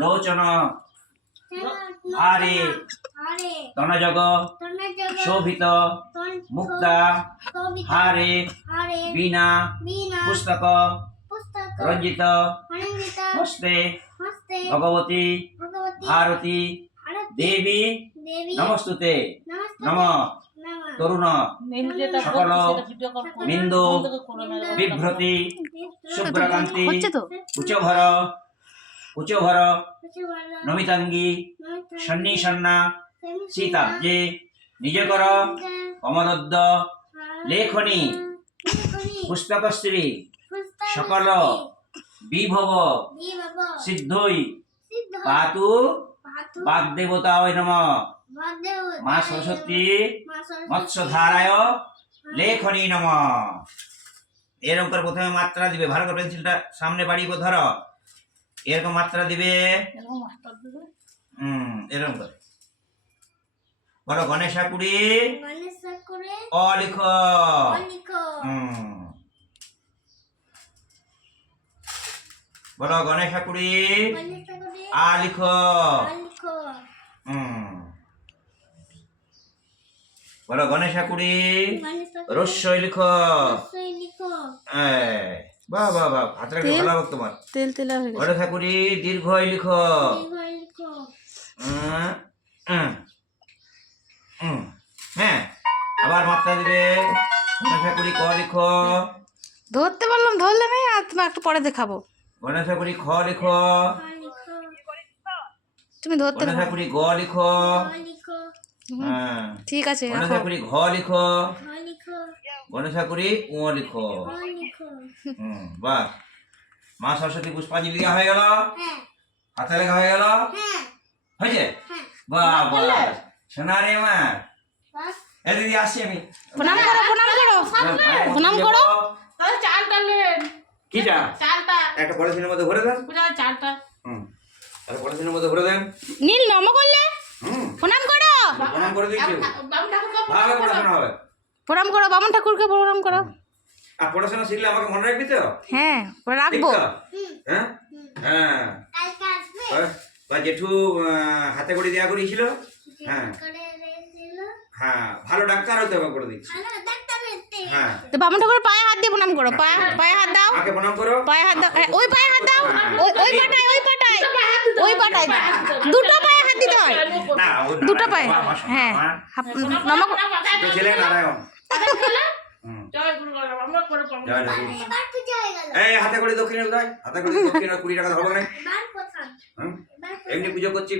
লোচন হারে তনজগ শোভিত মুক্তা হারে বীণা বীণা পুস্তক রঞ্জিত হস্তে ভগবতী ভারতী দেবী নমস্তুতে নম তরুণ সকল বিন্দু বিভ্রতি শুভ্রকান্তি হচ্ছে তো উচ্চভর উচ্চভর নমিতাঙ্গী সন্নিসন্না সীতাব্জে নিজকর কমলদ্দ লেখনী পুস্তকশ্রী সকল বিভব সিদ্ধই পাতু বাগদেবতা ওই নম মা সরস্বতী মৎস্যধারায় লেখনী নম এরকম করে প্রথমে মাত্রা দিবে। ভালো করে পেন্সিলটা সামনে বাড়িয়ে ধরো। এরকম মাত্রা দিবে? হুম এরকম করে। বলো গণেশ ঠাকুরি? অ লিখ হুম। বলো গণেশ ঠাকুরি? আ লিখ হুম। বলো গণেশ ঠাকুরি? রস্যই লিখ। এই, বাহ বাহ বাহ হাতটা ভালো হোক তোমার। তেল তেলা হয়ে গেছে। গণেশ ঠাকুরি দীর্ঘই লিখ। হ্যাঁ আবার মাত্রা দিবে গণেশ ঠাকুরি ক লিখ? ধরতে পারলাম ধরলে নেই আর তোমার একটু পরে দেখাবো। গণেশ ঠাকুরি খ লিখ? তুমি ধরতে পারো ঠাকুরি গ লিখ? হ্যাঁ। ঠিক আছে গণেশ ঠাকুরি ঘ লিখ? গণেশ ঠাকুরি উ লিখ হুম বাহ। মা সরস্বতী পুষ্পাঞ্জলি দেওয়া হয়ে গেল? হাতে লেখা হয়ে গেল? হয়েছে? বাহ বাহ শোনা রে মা। এ দিদি আসছি আমি। প্রণাম করো প্রণাম করো। প্রণাম করো। তাহলে চালটা নেন কিটা? চালটা। একটা পলিথিনের মধ্যে ভরে দেন। পূজা চালটা। হুম। একটা পলিথিনের মধ্যে ভরে দেন। নীল নম করলে? হুম। প্রণাম করো। প্রণাম করে দিচ্ছি। ভালো পড়াশোনা হবে। প্রণাম করো বামন ঠাকুরকে প্রণাম করো। আর পড়াশোনা শিখলে আমাকে মনে রাখবি তো? হ্যাঁ পরে রাখব। হ্যাঁ? হ্যাঁ। বা- জেঠু হাতে করে দেওয়া করেছিল। হ্যাঁ। হ্যাঁ ভালো ডাক্তার হতে হবে করে দিচ্ছি হ্যাঁ। তো বামন ঠাকুর পায়ে হাত দিয়ে প্রণাম করো পায়ে পায়ে হাত দাও। আমাকে প্রণাম করো? পায়ে হাত দাও। ওই পায়ে হাত দাও। ওই ওই পাটায় ওই পাটায়। ওই পাটায়। দুটো পায়ে হাত দিতে হয়। দুটো পায়ে। হ্যাঁ। ছেলে নারায়ণ। এই হাতে করে দক্ষিণে কোথায় হাতে করে দক্ষিণে কুড়ি টাকা ধরবো? এমনি পুজো করছি।